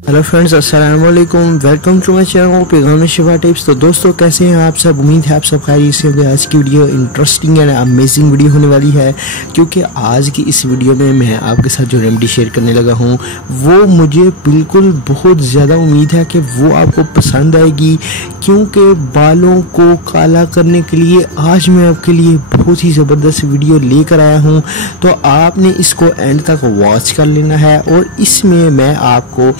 Hello friends, अस्सलाम वालेकुम। Welcome to my channel पैगाम शिफा टिप्स। तो दोस्तों, कैसे हैं आप सब? उम्मीद है आप सब खैरियत से होंगे। आज की video interesting and amazing video होने वाली है, क्योंकि आज की इस वीडियो में मैं आपके साथ जो रेमेडी शेयर करने लगा हूं वो मुझे बिल्कुल बहुत ज़्यादा उम्मीद है कि वो आपको पसंद आएगी, क्योंकि बालों को काला करने के लिए आज मैं आपके लिए बहुत ही ज़बरदस्त वीडियो लेकर आया हूँ। तो आपने इसको एंड तक वॉच कर लेना है और इसमें मैं आपको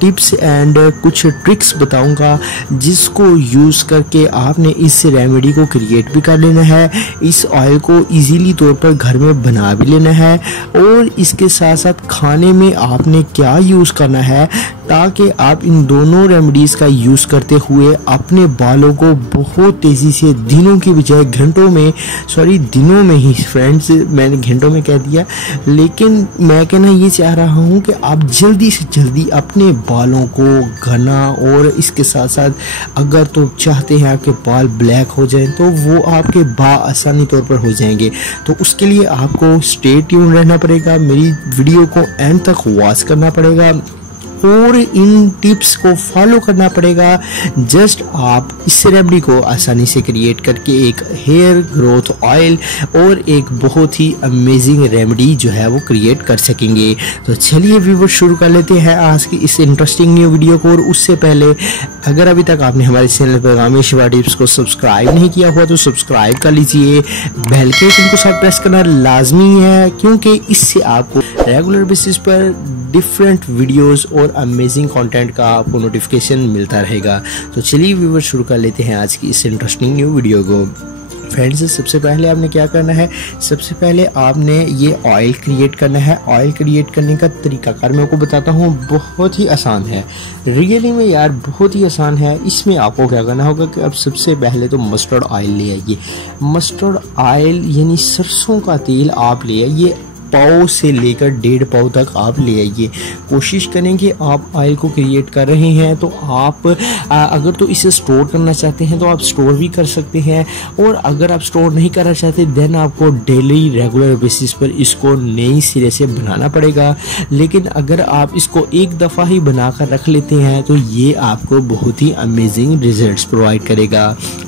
टिप्स एंड कुछ ट्रिक्स बताऊंगा, जिसको यूज़ करके आपने इस रेमेडी को क्रिएट भी कर लेना है। इस ऑयल को इजीली तौर पर घर में बना भी लेना है और इसके साथ साथ खाने में आपने क्या यूज़ करना है, ताकि आप इन दोनों रेमेडीज़ का यूज़ करते हुए अपने बालों को बहुत तेज़ी से दिनों की बजाय घंटों में, दिनों में ही फ्रेंड्स, मैंने घंटों में कह दिया, लेकिन मैं कहना ये चाह रहा हूँ कि आप जल्दी से जल्दी अपने बालों को घना और इसके साथ साथ अगर तो चाहते हैं आपके बाल ब्लैक हो जाएं तो वो आपके आसानी तौर पर हो जाएंगे। तो उसके लिए आपको स्टे ट्यून रहना पड़ेगा, मेरी वीडियो को एंड तक वॉच करना पड़ेगा और इन टिप्स को फॉलो करना पड़ेगा। जस्ट आप इस रेमेडी को आसानी से क्रिएट करके एक हेयर ग्रोथ ऑयल और एक बहुत ही अमेजिंग रेमेडी जो है वो क्रिएट कर सकेंगे। तो चलिए व्यूअर्स, शुरू कर लेते हैं आज की इस इंटरेस्टिंग न्यू वीडियो को। और उससे पहले अगर अभी तक आपने हमारे चैनल पैगाम शिफा टिप्स को सब्सक्राइब नहीं किया हुआ तो सब्सक्राइब कर लीजिए। बेल के आइकन को साथ प्रेस करना लाजमी है, क्योंकि इससे आपको रेगुलर बेसिस पर डिफरेंट वीडियोस और अमेजिंग कंटेंट का आपको नोटिफिकेशन मिलता रहेगा। तो चलिए व्यूअर्स, शुरू कर लेते हैं आज की इस इंटरेस्टिंग न्यू वीडियो को। फ्रेंड्स, सबसे पहले आपने क्या करना है, सबसे पहले आपने ये ऑयल क्रिएट करना है। ऑयल क्रिएट करने का तरीकाकार मैं आपको बताता हूँ, बहुत ही आसान है, रियली में यार बहुत ही आसान है। इसमें आपको क्या करना होगा कि अब सबसे पहले तो मस्टर्ड ऑयल ले आइए। मस्टर्ड ऑयल यानी सरसों का तेल आप ले आइए, पाव से लेकर 1.5 पाव तक आप ले आइए। कोशिश करें कि आप ऑयल को क्रिएट कर रहे हैं तो आप अगर तो इसे स्टोर करना चाहते हैं तो आप स्टोर भी कर सकते हैं, और अगर आप स्टोर नहीं करना चाहते देन आपको डेली रेगुलर बेसिस पर इसको नई सिरे से बनाना पड़ेगा। लेकिन अगर आप इसको एक दफ़ा ही बनाकर रख लेते हैं तो ये आपको बहुत ही अमेजिंग रिजल्ट्स प्रोवाइड करेगा।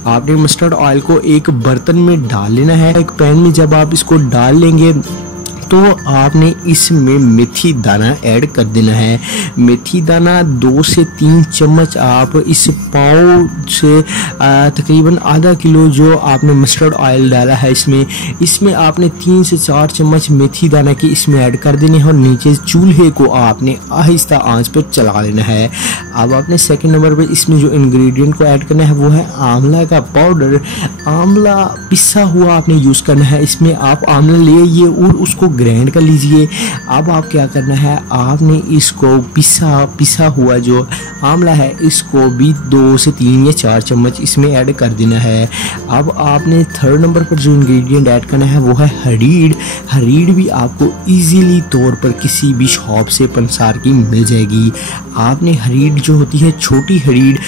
आपने मस्टर्ड ऑयल को एक बर्तन में डाल लेना है। एक पैन में जब आप इसको डाल लेंगे तो आपने इसमें मेथी दाना ऐड कर देना है। मेथी दाना 2 से 3 चम्मच आप इस पाव से तकरीबन आधा किलो जो आपने मस्टर्ड ऑयल डाला है इसमें आपने 3 से 4 चम्मच मेथी दाना की इसमें ऐड कर देने हैं और नीचे चूल्हे को आपने आहिस्ता आंच पर चला लेना है। अब आपने सेकंड नंबर पर इसमें जो इंग्रेडिएंट को ऐड करना है वो है आंवला का पाउडर। आंवला पिसा हुआ आपने यूज़ करना है। इसमें आप आंवला ले आइए और उसको ग्राइंड कर लीजिए। अब आप क्या करना है, आपने इसको पिसा हुआ जो आंवला है इसको भी 2 से 3 या 4 चम्मच इसमें ऐड कर देना है। अब आपने थर्ड नंबर पर जो इंग्रेडिएंट ऐड करना है वो है हरीड़। हरीड़ भी आपको इजीली तौर पर किसी भी शॉप से पंसार की मिल जाएगी। आपने हरीड़ जो होती है छोटी हरीड़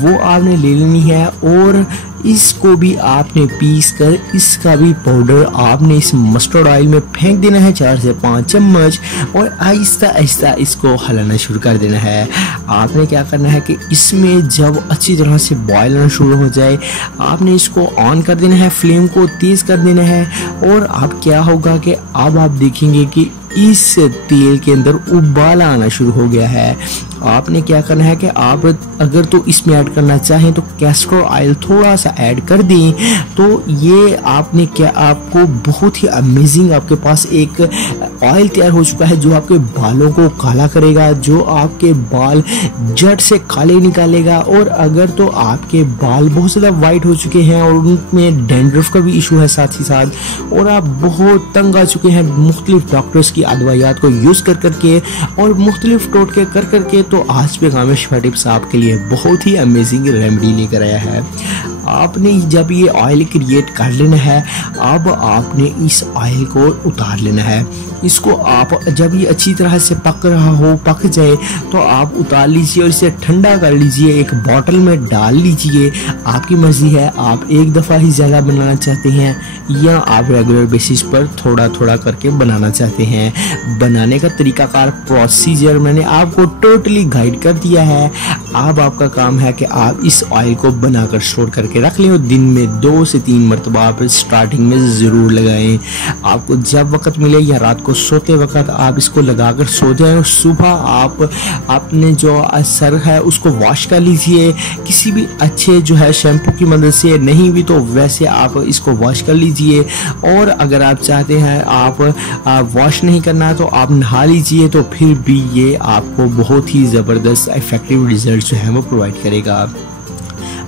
वो आपने ले लेनी है और इसको भी आपने पीस कर इसका भी पाउडर आपने इस मस्टर्ड ऑयल में फेंक देना है 4 से 5 चम्मच, और आहिस्ता आहिस्ता इसको हिलाना शुरू कर देना है। आपने क्या करना है कि इसमें जब अच्छी तरह से बॉयल होना शुरू हो जाए आपने इसको ऑन कर देना है, फ्लेम को तेज़ कर देना है। और अब क्या होगा कि अब आप देखेंगे कि इस तेल के अंदर उबाल आना शुरू हो गया है। आपने क्या करना है कि आप अगर तो इसमें ऐड करना चाहें तो कैस्टर ऑयल थोड़ा सा ऐड कर दें, तो ये आपने क्या आपको बहुत ही अमेजिंग आपके पास एक ऑयल तैयार हो चुका है जो आपके बालों को काला करेगा, जो आपके बाल जड़ से काले निकालेगा। और अगर तो आपके बाल बहुत ज़्यादा वाइट हो चुके हैं और उनमें डैंड्रफ का भी इशू है साथ ही साथ, और आप बहुत तंग आ चुके हैं मुख्तलिफ डॉक्टर्स की अदवायात को यूज़ कर करके और मुख्तलिफ टोटके कर करके, तो आज पैगाम शिफा टिप्स आपके लिए बहुत ही अमेजिंग रेमेडी लेकर आया है। आपने जब ये ऑयल क्रिएट कर लेना है, अब आपने इस ऑयल को उतार लेना है। इसको आप जब ये अच्छी तरह से पक रहा हो, पक जाए, तो आप उतार लीजिए और इसे ठंडा कर लीजिए, एक बॉटल में डाल लीजिए। आपकी मर्जी है, आप एक दफ़ा ही ज़्यादा बनाना चाहते हैं या आप रेगुलर बेसिस पर थोड़ा थोड़ा करके बनाना चाहते हैं। बनाने का तरीकाकार, प्रोसीजर मैंने आपको टोटली गाइड कर दिया है। अब आपका काम है कि आप इस ऑयल को बनाकर स्टोर करके रख लें और दिन में 2 से 3 मरतबा आप स्टार्टिंग में ज़रूर लगाएं। आपको जब वक्त मिले या रात को सोते वक्त आप इसको लगाकर सो जाएं और सुबह आप अपने जो सर है उसको वॉश कर लीजिए किसी भी अच्छे जो है शैम्पू की मदद से, नहीं भी तो वैसे आप इसको वॉश कर लीजिए। और अगर आप चाहते हैं आप वॉश नहीं करना तो आप नहा लीजिए, तो फिर भी ये आपको बहुत ही ज़बरदस्त इफेक्टिव रिजल्ट जो है वो प्रोवाइड करेगा।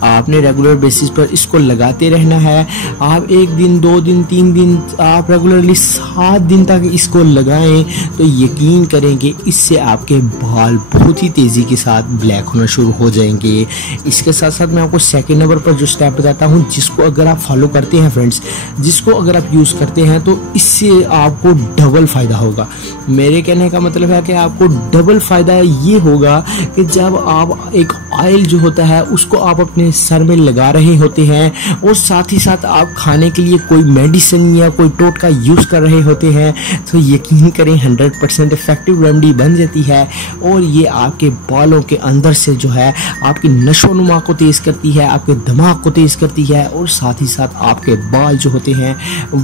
आपने रेगुलर बेसिस पर इसको लगाते रहना है। आप 1 दिन 2 दिन 3 दिन आप रेगुलरली 7 दिन तक इसको लगाएं तो यकीन करें कि इससे आपके बाल बहुत ही तेज़ी के साथ ब्लैक होना शुरू हो जाएंगे। इसके साथ साथ मैं आपको सेकंड नंबर पर जो स्टेप बताता हूं, जिसको अगर आप फॉलो करते हैं फ्रेंड्स, जिसको अगर आप यूज़ करते हैं तो इससे आपको डबल फ़ायदा होगा। मेरे कहने का मतलब है कि आपको डबल फ़ायदा ये होगा कि जब आप एक ऑयल जो होता है उसको आप अपने सर में लगा रहे होते हैं और साथ ही साथ आप खाने के लिए कोई मेडिसिन या कोई टोटका यूज़ कर रहे होते हैं, तो यकीन करें 100% इफेक्टिव रेमेडी बन जाती है। और ये आपके बालों के अंदर से जो है आपकी नशोनुमा को तेज़ करती है, आपके दिमाग को तेज़ करती है और साथ ही साथ आपके बाल जो होते हैं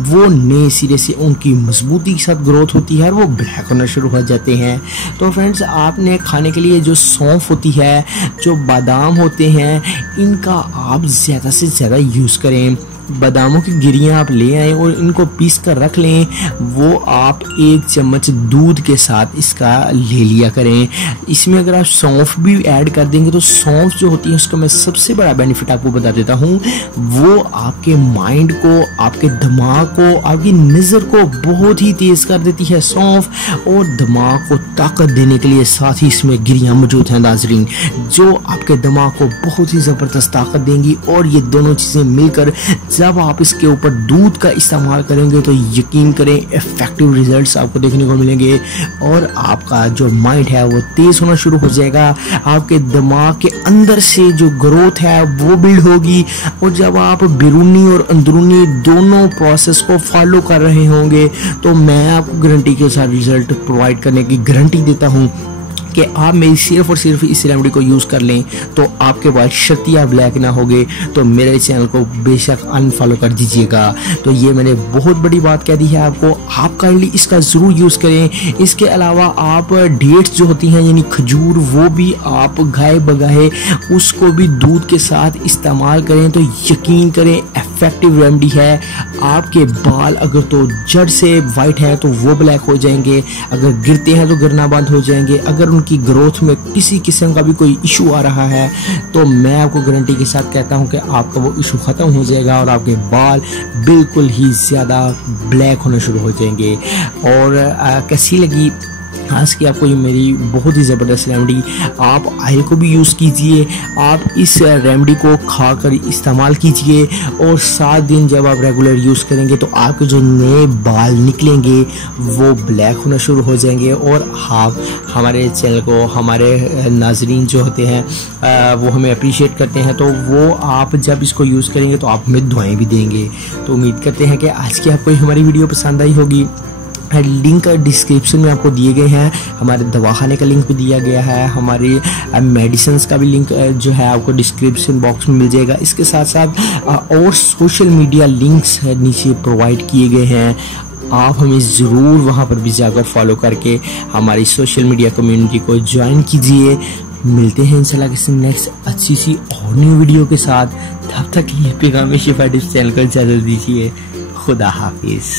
वो नए सिरे से उनकी मजबूती के साथ ग्रोथ होती है और वो ब्लैक होना शुरू हो जाते हैं। तो फ्रेंड्स, आपने खाने के लिए जो सौंफ होती है, जो बादाम होते हैं, इनका आप ज़्यादा से ज़्यादा यूज़ करें। बादामों की गिरियाँ आप ले आएँ और इनको पीस कर रख लें। वो आप 1 चम्मच दूध के साथ इसका ले लिया करें। इसमें अगर आप सौंफ भी ऐड कर देंगे तो सौंफ जो होती है उसका मैं सबसे बड़ा बेनिफिट आपको बता देता हूँ, वो आपके माइंड को, आपके दिमाग को, आपकी नज़र को बहुत ही तेज़ कर देती है सौंफ, और दिमाग को ताकत देने के लिए साथ ही इसमें गिरियाँ मौजूद हैं नाज़रीन, जो आपके दिमाग को बहुत ही ज़बरदस्त ताकत देंगी। और ये दोनों चीज़ें मिलकर जब आप इसके ऊपर दूध का इस्तेमाल करेंगे तो यकीन करें इफेक्टिव रिजल्ट्स आपको देखने को मिलेंगे और आपका जो माइंड है वो तेज़ होना शुरू हो जाएगा। आपके दिमाग के अंदर से जो ग्रोथ है वो बिल्ड होगी, और जब आप बैरूनी और अंदरूनी दोनों प्रोसेस को फॉलो कर रहे होंगे तो मैं आपको गारंटी के साथ रिजल्ट प्रोवाइड करने की गारंटी देता हूँ कि आप मेरी सिर्फ और सिर्फ इस रेमेडी को यूज़ कर लें तो आपके बाल शर्तिया ब्लैक ना होंगे। तो मेरे चैनल को बेशक अनफॉलो कर दीजिएगा। तो ये मैंने बहुत बड़ी बात कह दी है आपको, आप काइंडली इसका ज़रूर यूज़ करें। इसके अलावा आप डेट्स जो होती हैं यानी खजूर, वो भी आप गाय बगाए उसको भी दूध के साथ इस्तेमाल करें तो यकीन करें इफेक्टिव रेमेडी है। आपके बाल अगर तो जड़ से वाइट है तो वो ब्लैक हो जाएंगे, अगर गिरते हैं तो गिरना बंद हो जाएंगे, अगर उनकी ग्रोथ में किसी किस्म का भी कोई इशू आ रहा है तो मैं आपको गारंटी के साथ कहता हूं कि आपका वो इशू ख़त्म हो जाएगा और आपके बाल बिल्कुल ही ज़्यादा ब्लैक होना शुरू हो जाएंगे। और कैसी लगी आज की आपको ये मेरी बहुत ही ज़बरदस्त रेमेडी, आप ऑयल को भी यूज़ कीजिए, आप इस रेमेडी को खाकर इस्तेमाल कीजिए और 7 दिन जब आप रेगुलर यूज़ करेंगे तो आपके जो नए बाल निकलेंगे वो ब्लैक होना शुरू हो जाएंगे। और आप हमारे चैनल को, हमारे नाजरीन जो होते हैं वो हमें अप्रिशिएट करते हैं, तो वो आप जब इसको यूज़ करेंगे तो आप हमें दुआएं भी देंगे। तो उम्मीद करते हैं कि आज की आपको हमारी वीडियो पसंद आई होगी। लिंक डिस्क्रिप्शन में आपको दिए गए हैं, हमारे दवाखाने का लिंक भी दिया गया है, हमारी मेडिसिन का भी लिंक जो है आपको डिस्क्रिप्शन बॉक्स में मिल जाएगा। इसके साथ साथ और सोशल मीडिया लिंक्स नीचे प्रोवाइड किए गए हैं, आप हमें ज़रूर वहां पर भी जाकर फॉलो करके हमारी सोशल मीडिया कम्युनिटी को ज्वाइन कीजिए। मिलते हैं इंशाल्लाह किसी नेक्स्ट अच्छी सी और न्यू वीडियो के साथ। तब तक ये पैगाम शिफा टिप्स चैनल को इजाज़त दीजिए। खुदा हाफिज़।